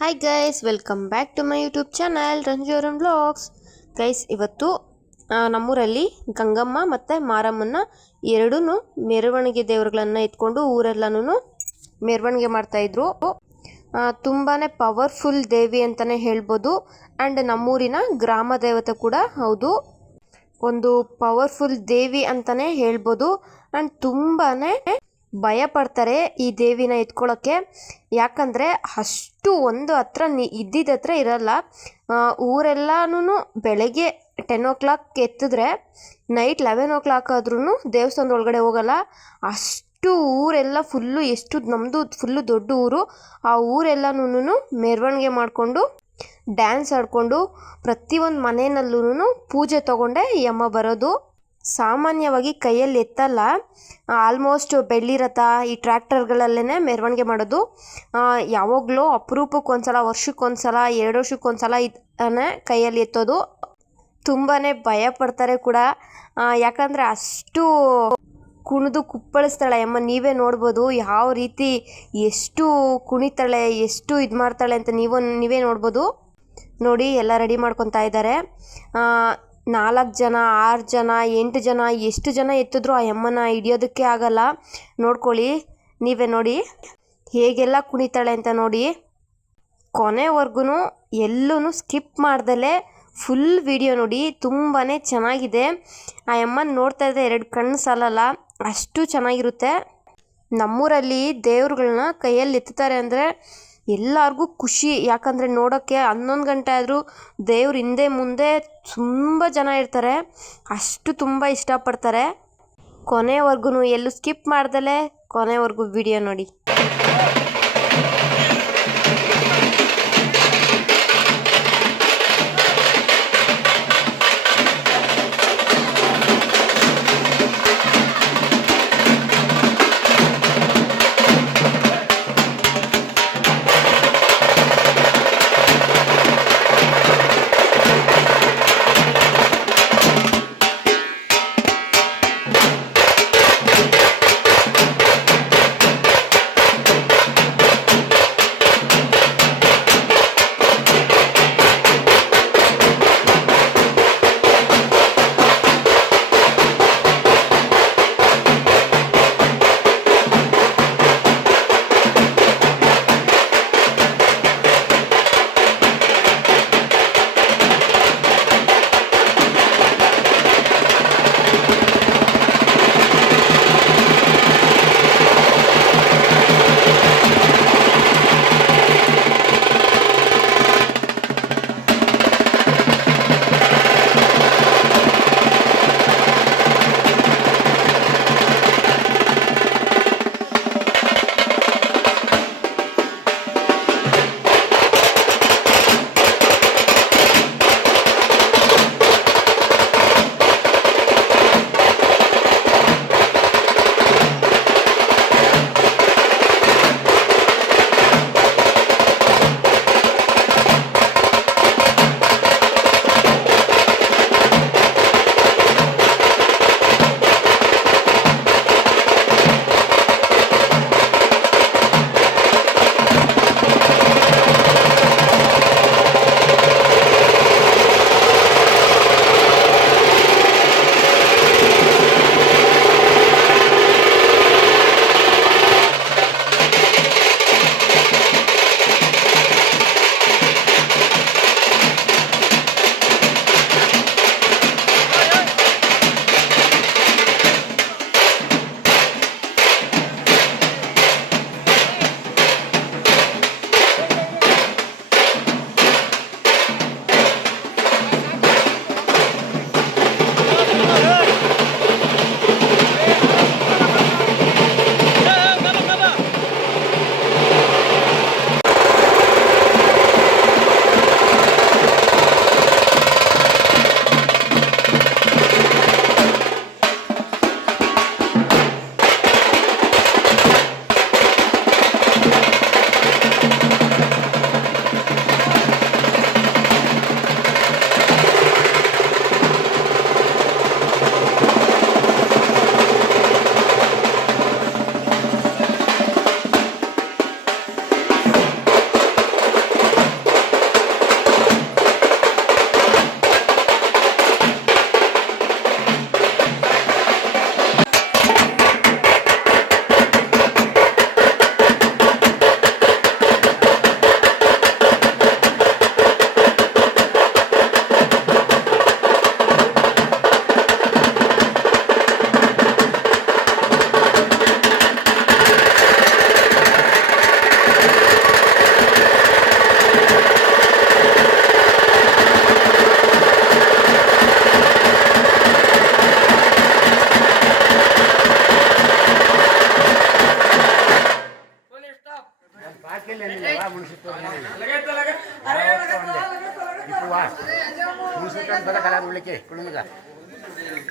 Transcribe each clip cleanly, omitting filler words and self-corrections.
Hi guys, welcome back to my YouTube channel Ranju Arun vlogs. Guys, ಇವತ್ತು ನಮ್ಮೂರಲ್ಲಿ ಗಂಗಮ್ಮ ಮತ್ತು ಮಾರಮ್ಮನ ಎರಡೂ ಮೆರವಣಿಗೆ ದೇವರುಗಳನ್ನು ಎತ್ಕೊಂಡು ಊರೆಲ್ಲನೂ ಮೆರವಣಿಗೆ ಮಾಡ್ತಾಯಿದ್ರು. ತುಂಬಾ ಪವರ್ಫುಲ್ ದೇವಿ ಅಂತಲೇ ಹೇಳ್ಬೋದು. ಆ್ಯಂಡ್ ನಮ್ಮೂರಿನ ಗ್ರಾಮ ದೇವತೆ ಕೂಡ ಹೌದು. ಒಂದು ಪವರ್ಫುಲ್ ದೇವಿ ಅಂತಲೇ ಹೇಳ್ಬೋದು. ಆ್ಯಂಡ್ ತುಂಬಾ ಭಯ ಪಡ್ತಾರೆ ಈ ದೇವಿನ ಎತ್ಕೊಳ್ಳೋಕ್ಕೆ. ಯಾಕಂದರೆ ಅಷ್ಟು ಒಂದು ಹತ್ರ ಇದ್ದಿದ್ದ ಹತ್ರ ಇರಲ್ಲ. ಊರೆಲ್ಲನೂ ಬೆಳಗ್ಗೆ 10 o'clock ಎತ್ತಿದ್ರೆ ನೈಟ್ 11 o'clock ಆದ್ರೂ ದೇವಸ್ಥಾನದ ಒಳಗಡೆ ಹೋಗಲ್ಲ. ಅಷ್ಟು ಊರೆಲ್ಲ ಫುಲ್ಲು, ಎಷ್ಟು ನಮ್ಮದು ಫುಲ್ಲು ದೊಡ್ಡ ಊರು. ಆ ಊರೆಲ್ಲನೂ ಮೆರವಣಿಗೆ ಮಾಡಿಕೊಂಡು ಡ್ಯಾನ್ಸ್ ಆಡಿಕೊಂಡು ಪ್ರತಿಯೊಂದು ಮನೆಯಲ್ಲೂ ಪೂಜೆ ತೊಗೊಂಡೆ ಈ ಅಮ್ಮ ಬರೋದು. ಸಾಮಾನ್ಯವಾಗಿ ಕೈಯಲ್ಲಿ ಎತ್ತಲ್ಲ. ಆಲ್ಮೋಸ್ಟ್ ಬೆಳ್ಳಿ ರಥ, ಈ ಟ್ರ್ಯಾಕ್ಟರ್ಗಳಲ್ಲೇ ಮೆರವಣಿಗೆ ಮಾಡೋದು. ಯಾವಾಗಲೂ ಅಪರೂಪಕ್ಕೆ ಒಂದ್ಸಲ, ವರ್ಷಕ್ಕೊಂದ್ಸಲ, 2 ವರ್ಷಕ್ಕೊಂದ್ಸಲ ಇದನ್ನೇ ಕೈಯಲ್ಲಿ ಎತ್ತೋದು. ತುಂಬಾ ಭಯ ಪಡ್ತಾರೆ ಕೂಡ. ಯಾಕಂದರೆ ಅಷ್ಟು ಕುಣಿದು ಕುಪ್ಪಳಿಸ್ತಾಳೆ ಅಮ್ಮ. ನೀವೇ ನೋಡ್ಬೋದು ಯಾವ ರೀತಿ, ಎಷ್ಟು ಕುಣಿತಾಳೆ, ಎಷ್ಟು ಇದು ಮಾಡ್ತಾಳೆ ಅಂತ ನೀವೇ ನೋಡ್ಬೋದು. ನೋಡಿ, ಎಲ್ಲ ರೆಡಿ ಮಾಡ್ಕೊತಾ ಇದ್ದಾರೆ. 4 ಜನ, 6 ಜನ, 8 ಜನ, ಎಷ್ಟು ಜನ ಎತ್ತಿದ್ರು ಆ ಅಮ್ಮನ ಹಿಡಿಯೋದಕ್ಕೆ ಆಗಲ್ಲ. ನೋಡ್ಕೊಳ್ಳಿ, ನೀವೇ ನೋಡಿ ಹೇಗೆಲ್ಲ ಕುಣಿತಾಳೆ ಅಂತ ನೋಡಿ. ಕೊನೆವರೆಗೂ ಎಲ್ಲೂ ಸ್ಕಿಪ್ ಮಾಡ್ದಲೇ ಫುಲ್ ವಿಡಿಯೋ ನೋಡಿ. ತುಂಬಾ ಚೆನ್ನಾಗಿದೆ. ಆ ಅಮ್ಮನ ನೋಡ್ತಾ ಇದ್ದರೆ 2 ಕಣ್ಣು ಸಾಲಲ್ಲ, ಅಷ್ಟು ಚೆನ್ನಾಗಿರುತ್ತೆ. ನಮ್ಮೂರಲ್ಲಿ ದೇವ್ರುಗಳನ್ನ ಕೈಯಲ್ಲಿ ಎತ್ತುತ್ತಾರೆ ಅಂದರೆ ಎಲ್ಲರಿಗೂ ಖುಷಿ. ಯಾಕಂದರೆ ನೋಡೋಕ್ಕೆ 11 ಗಂಟೆ ಆದರೂ ದೇವ್ರ ಹಿಂದೆ ಮುಂದೆ ತುಂಬ ಜನ ಇರ್ತಾರೆ. ಅಷ್ಟು ತುಂಬ ಇಷ್ಟಪಡ್ತಾರೆ. ಕೊನೆವರೆಗೂ ಎಲ್ಲೂ ಸ್ಕಿಪ್ ಮಾಡ್ದಲೇ ಕೊನೆವರೆಗೂ ವಿಡಿಯೋ ನೋಡಿ. ಒಪ್ಪಿಕೊಳ್ಳಿಕ್ಕೆ ಕುಳುಮಗ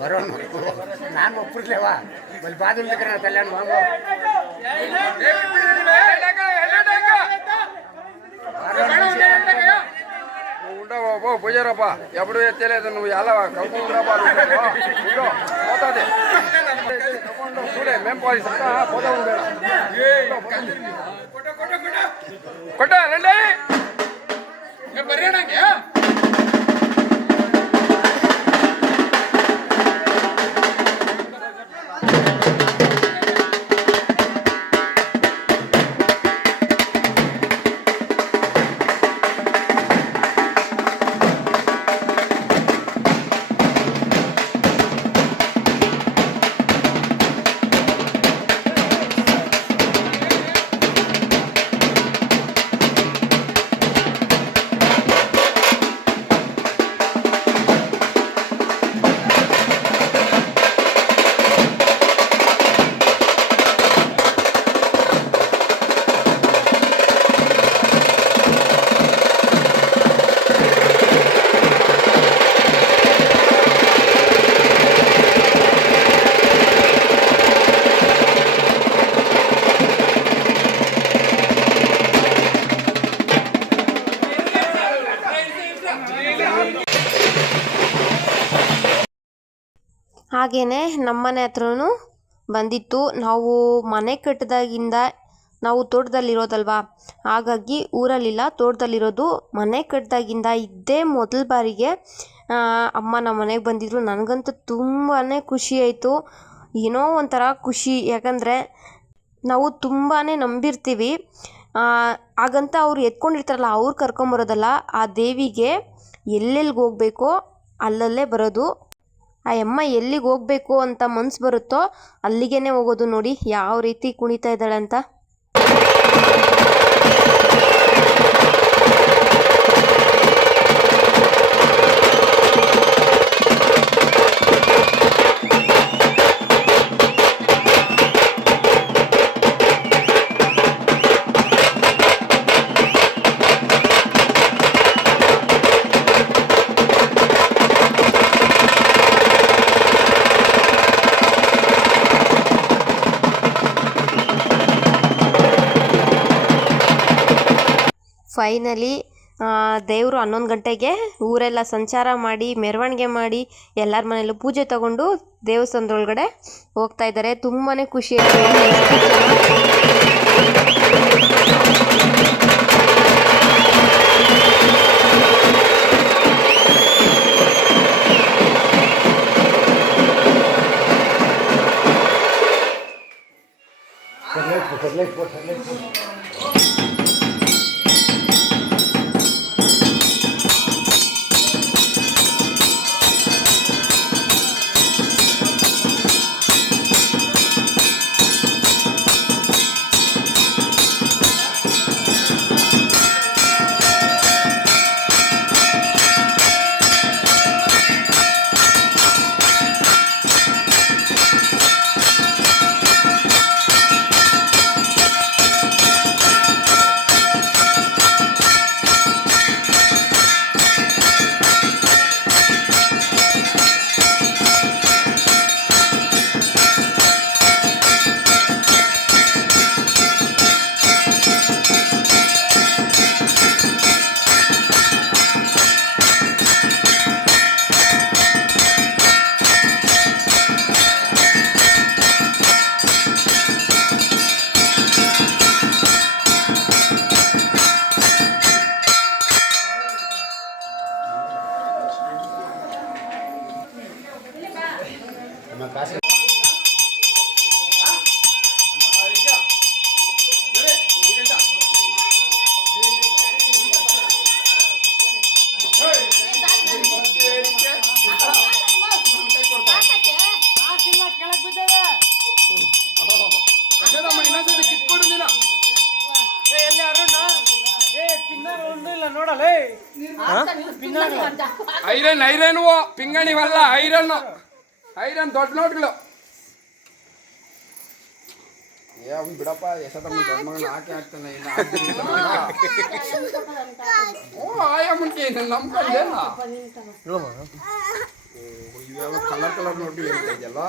ವರೋನ್ ನಾನು ಒಪ್ಪಿರ್ಲೇವಾ ಬಲ್ ಬಾದುಲ್ దగ్గర ಕಲ್ಯಾಣ ವಾಂಗೋ ఉండవు పోయారప్పా ఎప్పుడు ఎత్తలేదు నువ్వు ఎలా కౌకుంటావా పోతాది చూడే మేము పోయి పోతా ఉండేలా కొట్ట రండి ಬರ್ಯಾಡಂಗೆ ಹಾಗೆಯೇ ನಮ್ಮನೆ ಹತ್ರನೂ ಬಂದಿತ್ತು. ನಾವು ಮನೆ ಕಟ್ಟಿದಾಗಿಂದ ನಾವು ತೋಟದಲ್ಲಿರೋದಲ್ವಾ, ಹಾಗಾಗಿ ಊರಲ್ಲಿಲ್ಲ, ತೋಟದಲ್ಲಿರೋದು. ಮನೆ ಕಟ್ಟಿದಾಗಿಂದ ಇದ್ದೇ ಮೊದಲ ಬಾರಿಗೆ ಅಮ್ಮ ನಮ್ಮ ಮನೆಗೆ ಬಂದಿದ್ದರು. ನನಗಂತೂ ತುಂಬಾ ಖುಷಿ ಆಯಿತು. ಏನೋ ಒಂಥರ ಖುಷಿ, ಯಾಕಂದರೆ ನಾವು ತುಂಬಾ ನಂಬಿರ್ತೀವಿ. ಹಾಗಂತ ಅವ್ರು ಎತ್ಕೊಂಡಿರ್ತಾರಲ್ಲ, ಅವ್ರು ಕರ್ಕೊಂಬರೋದಲ್ಲ. ಆ ದೇವಿಗೆ ಎಲ್ಲೆಲ್ಲಿಗೆ ಹೋಗಬೇಕೋ ಅಲ್ಲಲ್ಲೇ ಬರೋದು. ಆ ಅಮ್ಮ ಎಲ್ಲಿಗೆ ಹೋಗಬೇಕು ಅಂತ ಮನ್ಸು ಬರುತ್ತೋ ಅಲ್ಲಿಗೇ ಹೋಗೋದು. ನೋಡಿ ಯಾವ ರೀತಿ ಕುಣಿತಾ ಇದ್ದಾಳೆ ಅಂತ. ಫೈನಲಿ ದೇವರು 11 ಗಂಟೆಗೆ ಊರೆಲ್ಲ ಸಂಚಾರ ಮಾಡಿ, ಮೆರವಣಿಗೆ ಮಾಡಿ, ಎಲ್ಲರ ಮನೆಯಲ್ಲೂ ಪೂಜೆ ತಗೊಂಡು ದೇವಸ್ಥಾನದೊಳಗಡೆ ಹೋಗ್ತಾ ಇದ್ದಾರೆ. ತುಂಬಾ ಖುಷಿ ಐರನ್ ಐರನ್ ಪಿಂಗಣಿ ವಲ್ಲ ಐರನ್ ಐರನ್ ದೊಡ್ಡ ನೋಟ್ಗಳು ಅವ್ನು ಬಿಡಪ್ಪ ಯಶೋದಮ್ಮ ದೊಡ್ಡ ಮಗನ ಹಾಕಿ ಹಾಕ್ತಾನೆ ಓ ಆಯಮ್ಮನ್ಗೆ ನಂಬ್ಕೊಂಡೇನ ಇವ್ಯಾವ ಕಲರ್ ನೋಡಿ ಹೇಳ್ತಾ ಇದೆಯಲ್ಲ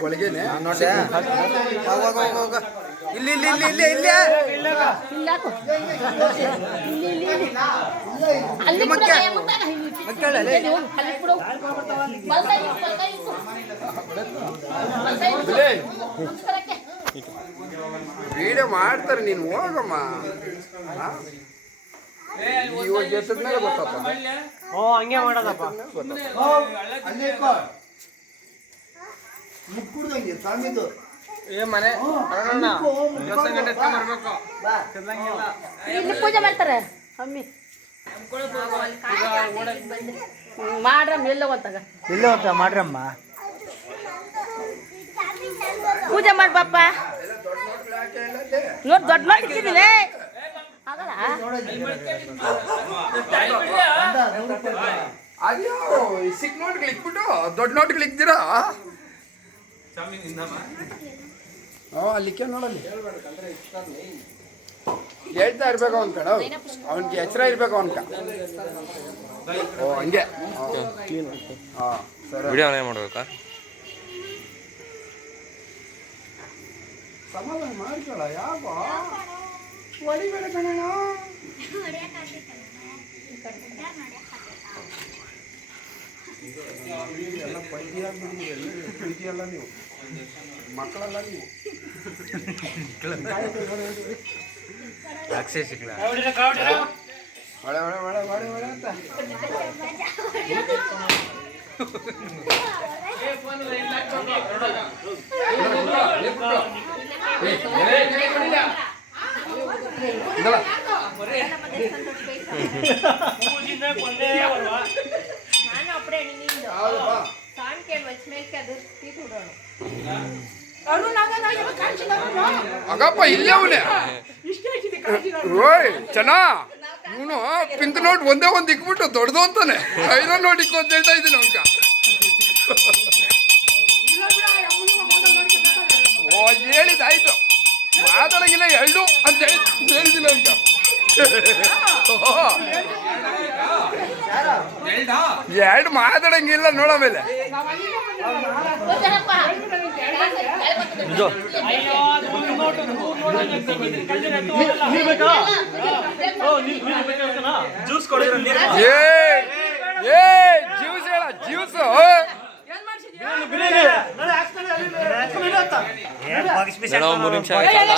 ಒಳಗೇನೆ ಇಲ್ಲಿ ಇಲ್ಲಿ ಇಲ್ಲಿ ಇಲ್ಲಿ ಇಲ್ಲಿ ವಿಡಿಯೋ ಮಾಡ್ತಾರೆ ನೀನು ಹೋಗಮ್ಮ ಇವಾಗ ಎತ್ತದ ಮೇಲೆ ಗೊತ್ತಪ್ಪ ಹಂಗೆ ಮಾಡೋದಪ್ಪ. ಇಲ್ಲಿ ಪೂಜೆ ಮಾಡ್ತಾರೆ ಅಮ್ಮಿ ಮಾಡ್ರಮ್ಮ ಎಲ್ಲ ಗೊತ್ತಾಗ ಇಲ್ಲ ಹೋಗ್ತಾ ಮಾಡ್ರಮ್ಮ. ಪೂಜೆ ಮಾಡಿ ಬಾಪ ನೋಡಿ ದೊಡ್ಡ ಮಾಡ್ತಿದ್ದೀನಿ ಆಗಲ್ಲ ಅದ್ಯೋ ಸಿಕ್ ನೋಟ್ಗಳು ಇಕ್ಬಿಟ್ಟು ದೊಡ್ಡ ನೋಟ್ಗಳು ಇಕ್ತೀರಾ ಅಲ್ಲಿಕ್ಕೆ ನೋಡಲ್ಲಿ ಹೇಳ್ತಾ ಇರ್ಬೇಕು ಅವನ್ ಕಣ ಅವನಿಗೆ ಎಚ್ಚರ ಇರ್ಬೇಕು ಅವನ್ಕ ಓ ಹಂಗೆ ಹಾಂ ಸರಿ ವಿಡಿಯೋ ಮಾಡ್ಬೇಕಾ? ಸಮಾಧಾನ ಮಾಡ್ಕೊಳ ಯಾಕೋ ಹೊಡಿಬೇಡ ಕಣಣ್ಣ ಎಲ್ಲ ಪೈಕಿ ಆಗ್ಬಿಡಿ ಪ್ರೀತಿಯಲ್ಲ ನೀವು ಮಕ್ಕಳಲ್ಲ ನೀವು ಒಳ್ಳೆ ಒಳ್ಳೆ ಒಳ್ಳೆ ಒಳ್ಳೆ ಒಳ್ಳೆ ಅಂತ ಅಗಪ್ಪ ಇಲ್ಲೇ ಅವನೇ ಓಯ್ ಚೆನ್ನ ಇವನು ಪಿಂಕ್ ನೋಟ್ ಒಂದೇ ಒಂದು ಇಕ್ಬಿಟ್ಟು ದೊಡ್ಡದು ಅಂತಾನೆ ಐನೋ ನೋಟ್ ಇಕ್ಕು ಅಂತ ಹೇಳ್ತಾ ಇದ್ದೀನಿ ಅವನ್ಕ ಓ ಹೇಳಿದಾಯ್ತು ಮಾತಾಡಂಗಿಲ್ಲ ಎರಡು ಅಂತ ಹೇಳಿದ್ದೀನಿ ಅವನ್ಕ ಎರಡು ಮಾತಾಡಂಗಿಲ್ಲ ನೋಡ ಮೇಲೆ ಜ್ಯೂಸ್ ಕೊಡಿದ್ರೆ ಜ್ಯೂಸ್ ಹೇಳ ಜ್ಯೂಸ್ ಏನೋ 3 ನಿಮಿಷ ಆಯ್ತಲ್ಲ.